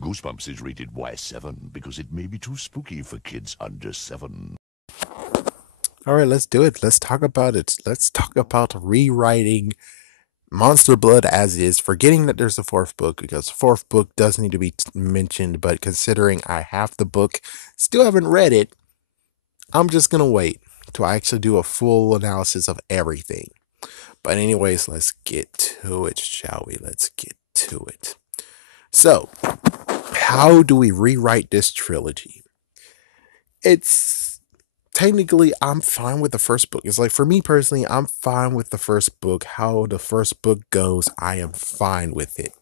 Goosebumps is rated Y7 because it may be too spooky for kids under 7. All right, let's do it. Let's talk about it. Let's talk about rewriting Monster Blood as is, forgetting that there's a fourth book because the fourth book does need to be mentioned. But considering I have the book, still haven't read it, I'm just gonna wait till I actually do a full analysis of everything. But anyways, let's get to it, shall we? Let's get to it. So, how do we rewrite this trilogy? It's technically I'm fine with the first book. It's like for me personally, I'm fine with the first book. How the first book goes, I am fine with it.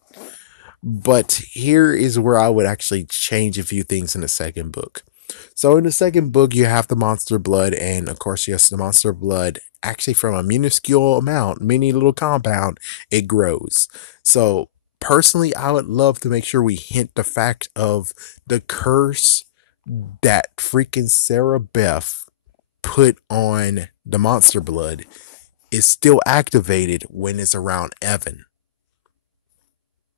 But here is where I would actually change a few things in the second book. So in the second book, you have the monster blood, and of course, yes, the monster blood actually from a minuscule amount, mini little compound, it grows. So personally, I would love to make sure we hint the fact of the curse that freaking Sarah Beth put on the monster blood is still activated when it's around Evan.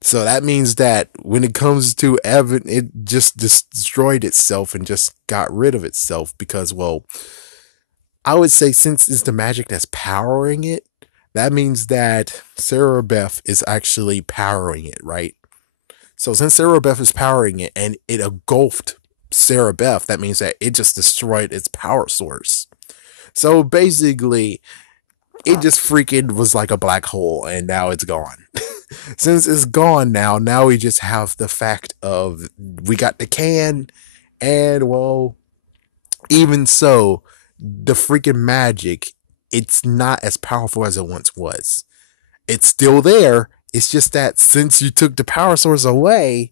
So that means that when it comes to Evan, it just destroyed itself and just got rid of itself because, well, I would say since it's the magic that's powering it, that means that Sarah Beth is actually powering it, right? So since Sarah Beth is powering it and it engulfed Sarah Beth, that means that it just destroyed its power source. So basically, it just freaking was like a black hole and now it's gone. Since it's gone now we just have the fact of we got the can, and well, even so, the freaking magic, it's not as powerful as it once was. It's still there. It's just that since you took the power source away,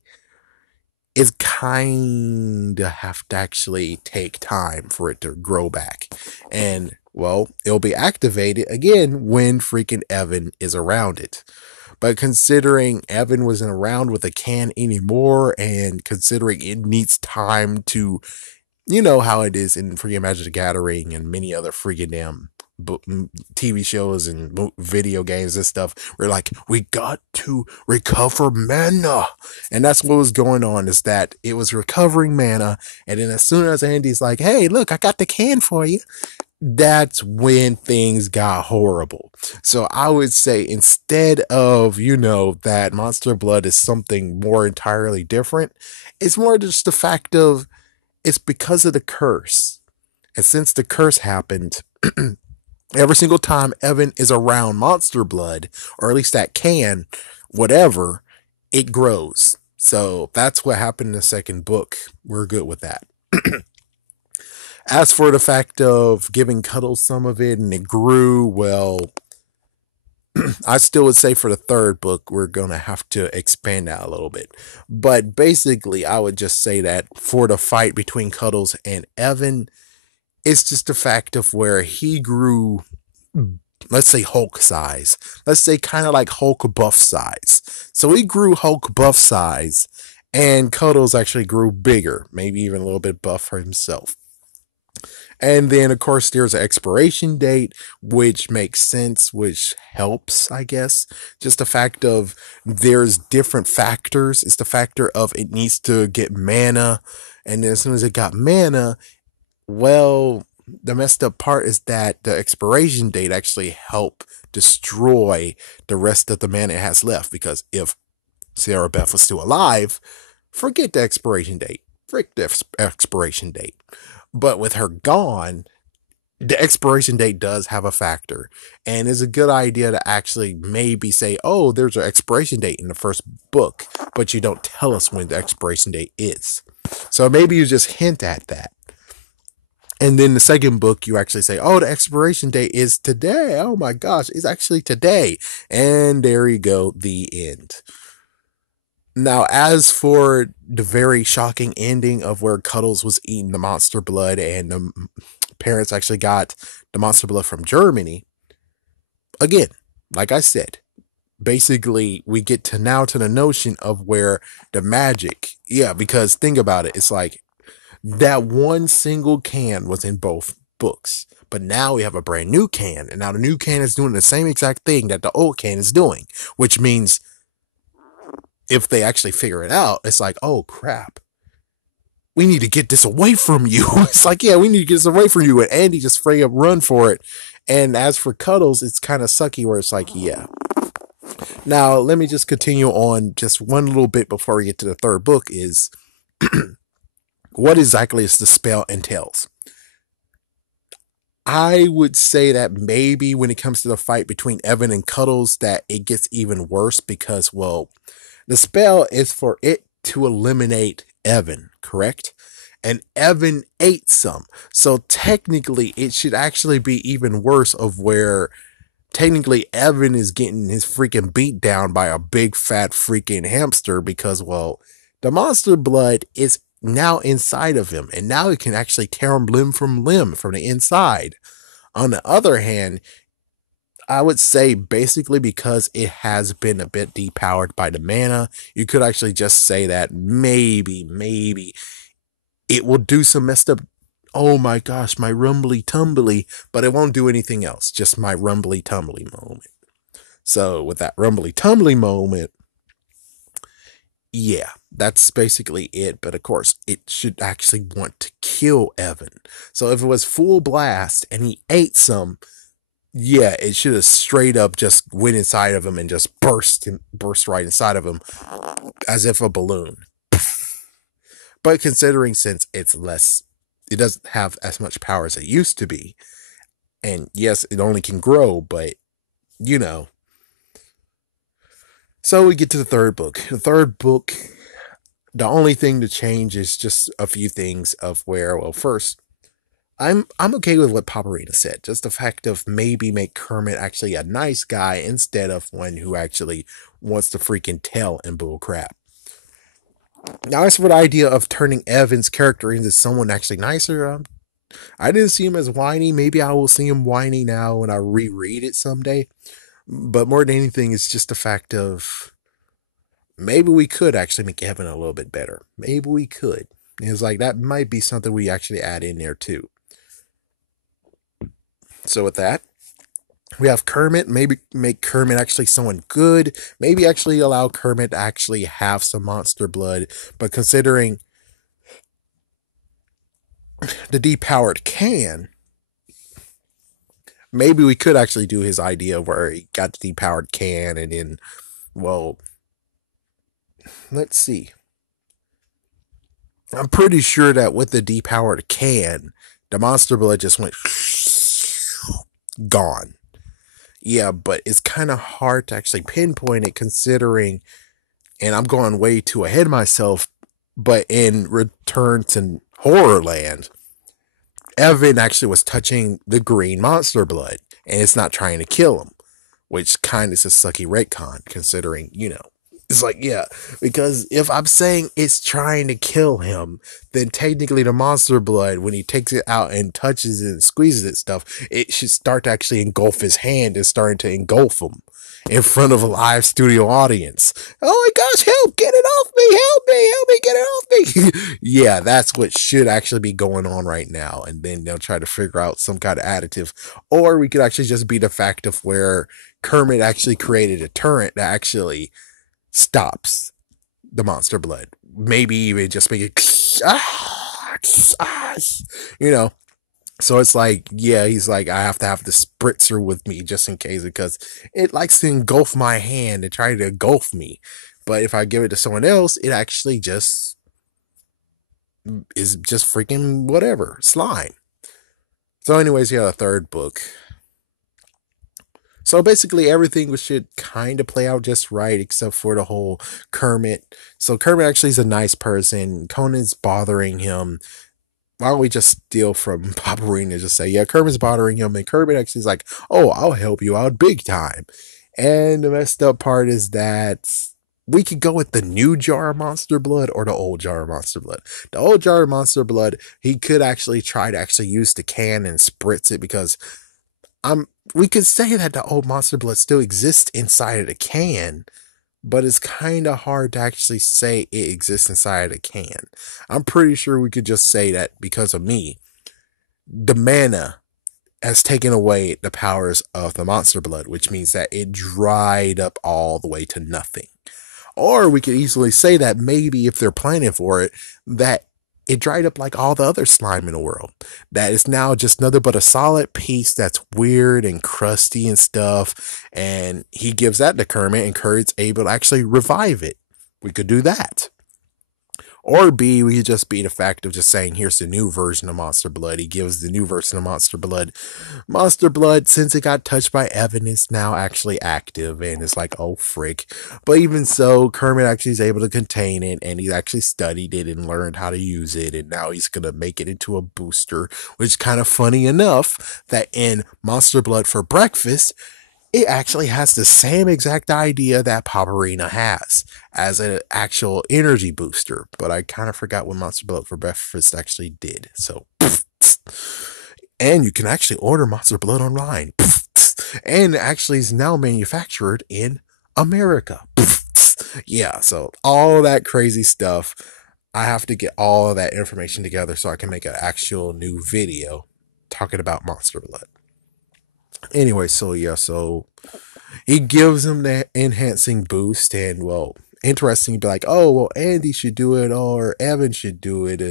it's kind of have to actually take time for it to grow back. And well, it'll be activated again when freaking Evan is around it. But considering Evan wasn't around with a can anymore, and considering it needs time to, you know how it is in freaking Magic the Gathering and many other freaking damn TV shows and video games and stuff, we're like, we got to recover mana. And that's what was going on, is that it was recovering mana. And then as soon as Andy's like, hey, look, I got the can for you, that's when things got horrible. So I would say instead of, that Monster Blood is something more entirely different, it's more just the fact of it's because of the curse. And since the curse happened, every single time Evan is around Monster Blood, or at least that can, whatever, it grows. So that's what happened in the second book. We're good with that. As for the fact of giving Cuddles some of it and it grew, well, I still would say for the third book, we're going to have to expand that a little bit. But basically, I would just say that for the fight between Cuddles and Evan, it's just a fact of where he grew, let's say Hulk size. Let's say kind of like Hulk buff size. So he grew Hulk buff size, and Cuddles actually grew bigger, maybe even a little bit buff for himself. And then, of course, there's an expiration date, which makes sense, which helps, I guess. Just the fact of there's different factors. It's the factor of it needs to get mana. And then as soon as it got mana, well, the messed up part is that the expiration date actually helped destroy the rest of the mana it has left. Because if Sarah Beth was still alive, forget the expiration date. Frick the expiration date. But with her gone, the expiration date does have a factor. And it's a good idea to actually maybe say, oh, there's an expiration date in the first book, but you don't tell us when the expiration date is. So maybe you just hint at that. And then the second book, you actually say, oh, the expiration date is today. Oh my gosh, it's actually today. And there you go, the end. Now, as for the very shocking ending of where Cuddles was eating the monster blood and the parents actually got the monster blood from Germany, again, like I said, basically we get to now to the notion of where the magic, yeah, because think about it, it's like that one single can was in both books. But now we have a brand new can, and now the new can is doing the same exact thing that the old can is doing, which means if they actually figure it out, it's like, oh crap, we need to get this away from you. It's like, yeah, we need to get this away from you. And Andy just straight up run for it. And as for Cuddles, it's kind of sucky where it's like, yeah. Now, let me just continue on just one little bit before we get to the third book is what exactly is the spell entails. I would say that maybe when it comes to the fight between Evan and Cuddles, that it gets even worse because, well, the spell is for it to eliminate Evan, correct? And Evan ate some. So technically, it should actually be even worse of where technically Evan is getting his freaking beat down by a big fat freaking hamster because, well, the monster blood is now inside of him and now it can actually tear him limb from the inside. On the other hand, I would say basically because it has been a bit depowered by the mana, you could actually just say that maybe it will do some messed up. Oh my gosh, my rumbly tumbly, but it won't do anything else. Just my rumbly tumbly moment. So with that rumbly tumbly moment, yeah, that's basically it. But of course, it should actually want to kill Evan. So if it was full blast and he ate some, yeah, it should have straight up just went inside of him and just burst right inside of him as if a balloon. But considering since it's less, it doesn't have as much power as it used to be. And yes, it only can grow, but you know. So we get to the third book. The third book, the only thing to change is just a few things of where, well, first, I'm okay with what Paparina said. Just the fact of maybe make Kermit actually a nice guy instead of one who actually wants to freaking tell and bull crap. Now, as for the idea of turning Evan's character into someone actually nicer, I didn't see him as whiny. Maybe I will see him whiny now when I reread it someday. But more than anything, it's just the fact of maybe we could actually make Evan a little bit better. Maybe we could. It's like that might be something we actually add in there too. So with that, we have Kermit. Maybe make Kermit actually someone good. Maybe actually allow Kermit to actually have some monster blood. But considering the depowered can, maybe we could actually do his idea where he got the depowered can and then, well, let's see. I'm pretty sure that with the depowered can, the monster blood just went gone. Yeah, but it's kind of hard to actually pinpoint it considering, and I'm going way too ahead of myself, but in Return to Horrorland, Evan actually was touching the green monster blood, and it's not trying to kill him, which kind of is a sucky retcon considering, it's like, yeah, because if I'm saying it's trying to kill him, then technically the monster blood, when he takes it out and touches it and squeezes it stuff, it should start to actually engulf his hand and starting to engulf him in front of a live studio audience. Oh my gosh, help, get it off me, help me, get it off me. Yeah, that's what should actually be going on right now. And then they'll try to figure out some kind of additive. Or we could actually just be the fact of where Kermit actually created a turret that actually stops the monster blood. Maybe even just make it, you know. So it's like, yeah, he's like, I have to have the spritzer with me just in case because it likes to engulf my hand and try to engulf me. But if I give it to someone else, it actually just is just freaking whatever, slime. So anyways, yeah, the third book. So basically, everything should kind of play out just right, except for the whole Kermit. So Kermit actually is a nice person. Conan's bothering him. Why don't we just steal from Paparina and just say, yeah, Kermit's bothering him, and Kermit actually is like, oh, I'll help you out big time. And the messed up part is that we could go with the new jar of monster blood or the old jar of monster blood. The old jar of monster blood, he could actually try to actually use the can and spritz it because we could say that the old monster blood still exists inside of the can, but it's kind of hard to actually say it exists inside of the can. I'm pretty sure we could just say that because of me, the mana has taken away the powers of the monster blood, which means that it dried up all the way to nothing. Or we could easily say that maybe if they're planning for it, that it dried up like all the other slime in the world. That is now just nothing but a solid piece that's weird and crusty and stuff. And he gives that to Kermit, and Kermit's able to actually revive it. We could do that. Or B, we could just be the fact of just saying, here's the new version of Monster Blood. He gives the new version of Monster Blood. Monster Blood, since it got touched by Evan, is now actually active, and it's like, oh frick. But even so, Kermit actually is able to contain it, and he actually studied it and learned how to use it, and now he's gonna make it into a booster, which is kind of funny enough that in Monster Blood for Breakfast, it actually has the same exact idea that Paparina has as an actual energy booster. But I kind of forgot what Monster Blood for Breakfast actually did. So, and you can actually order Monster Blood online. And actually is now manufactured in America. Yeah, so all that crazy stuff. I have to get all of that information together so I can make an actual new video talking about Monster Blood. Anyway, so yeah, so he gives him the enhancing boost, and well, interesting to be like, oh, well, Andy should do it or Evan should do it.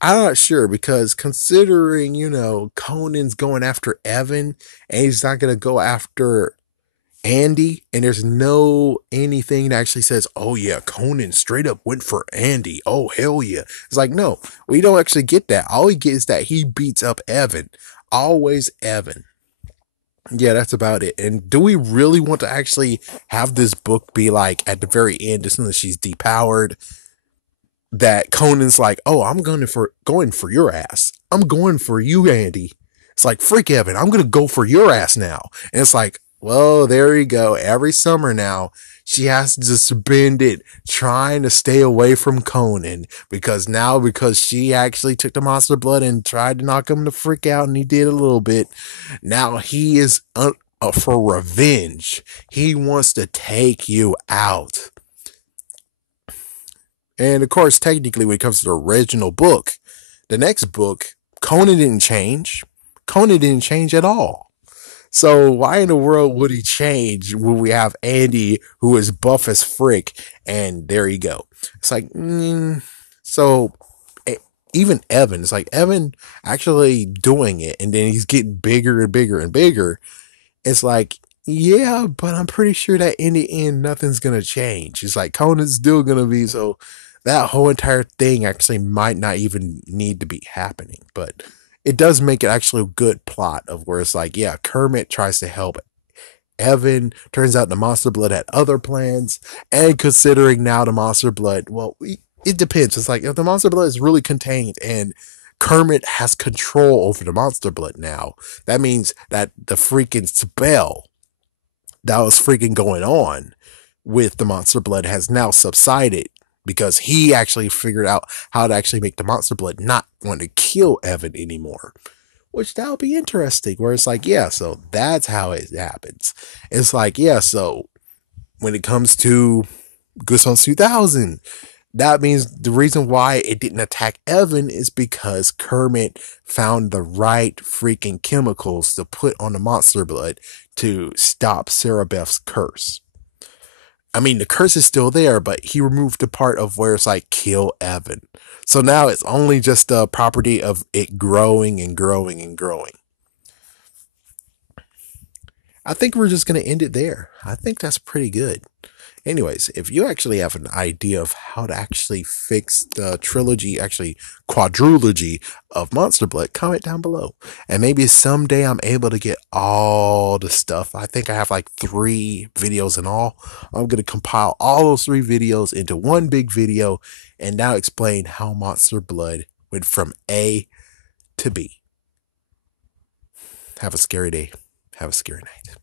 I'm not sure because considering, Conan's going after Evan and he's not going to go after Andy, and there's no anything that actually says, oh yeah, Conan straight up went for Andy. Oh, hell yeah. It's like, no, we don't actually get that. All we get is that he beats up Evan. Always Evan. Yeah, that's about it. And do we really want to actually have this book be like at the very end, as soon as she's depowered, that Conan's like, "Oh, I'm going for your ass. I'm going for you, Andy." It's like, "Freak Evan, I'm going to go for your ass now." And it's like, well, there you go. Every summer now, she has to spend it trying to stay away from Conan because she actually took the monster blood and tried to knock him the freak out, and he did a little bit. Now he is for revenge. He wants to take you out. And of course, technically, when it comes to the original book, the next book, Conan didn't change. Conan didn't change at all. So why in the world would he change when we have Andy, who is buff as frick, and there you go. It's like, so even Evan, it's like Evan actually doing it, and then he's getting bigger and bigger and bigger. It's like, yeah, but I'm pretty sure that in the end, nothing's going to change. It's like Conan's still going to be, so that whole entire thing actually might not even need to be happening. But it does make it actually a good plot of where it's like, yeah, Kermit tries to help Evan. Turns out the Monster Blood had other plans. And considering now the Monster Blood, well, it depends. It's like if the Monster Blood is really contained and Kermit has control over the Monster Blood now, that means that the freaking spell that was freaking going on with the Monster Blood has now subsided because he actually figured out how to actually make the Monster Blood not want to kill Evan anymore. Which that'll be interesting, where it's like, yeah, so that's how it happens. It's like, yeah, so when it comes to Goosebumps 2000, that means the reason why it didn't attack Evan is because Kermit found the right freaking chemicals to put on the Monster Blood to stop Sarah Beth's curse. I mean, the curse is still there, but he removed the part of where it's like, kill Evan. So now it's only just the property of it growing and growing and growing. I think we're just going to end it there. I think that's pretty good. Anyways, if you actually have an idea of how to actually fix the trilogy, actually quadrilogy of Monster Blood, comment down below. And maybe someday I'm able to get all the stuff. I think I have like 3 videos in all. I'm going to compile all those 3 videos into one big video and now explain how Monster Blood went from A to B. Have a scary day. Have a scary night.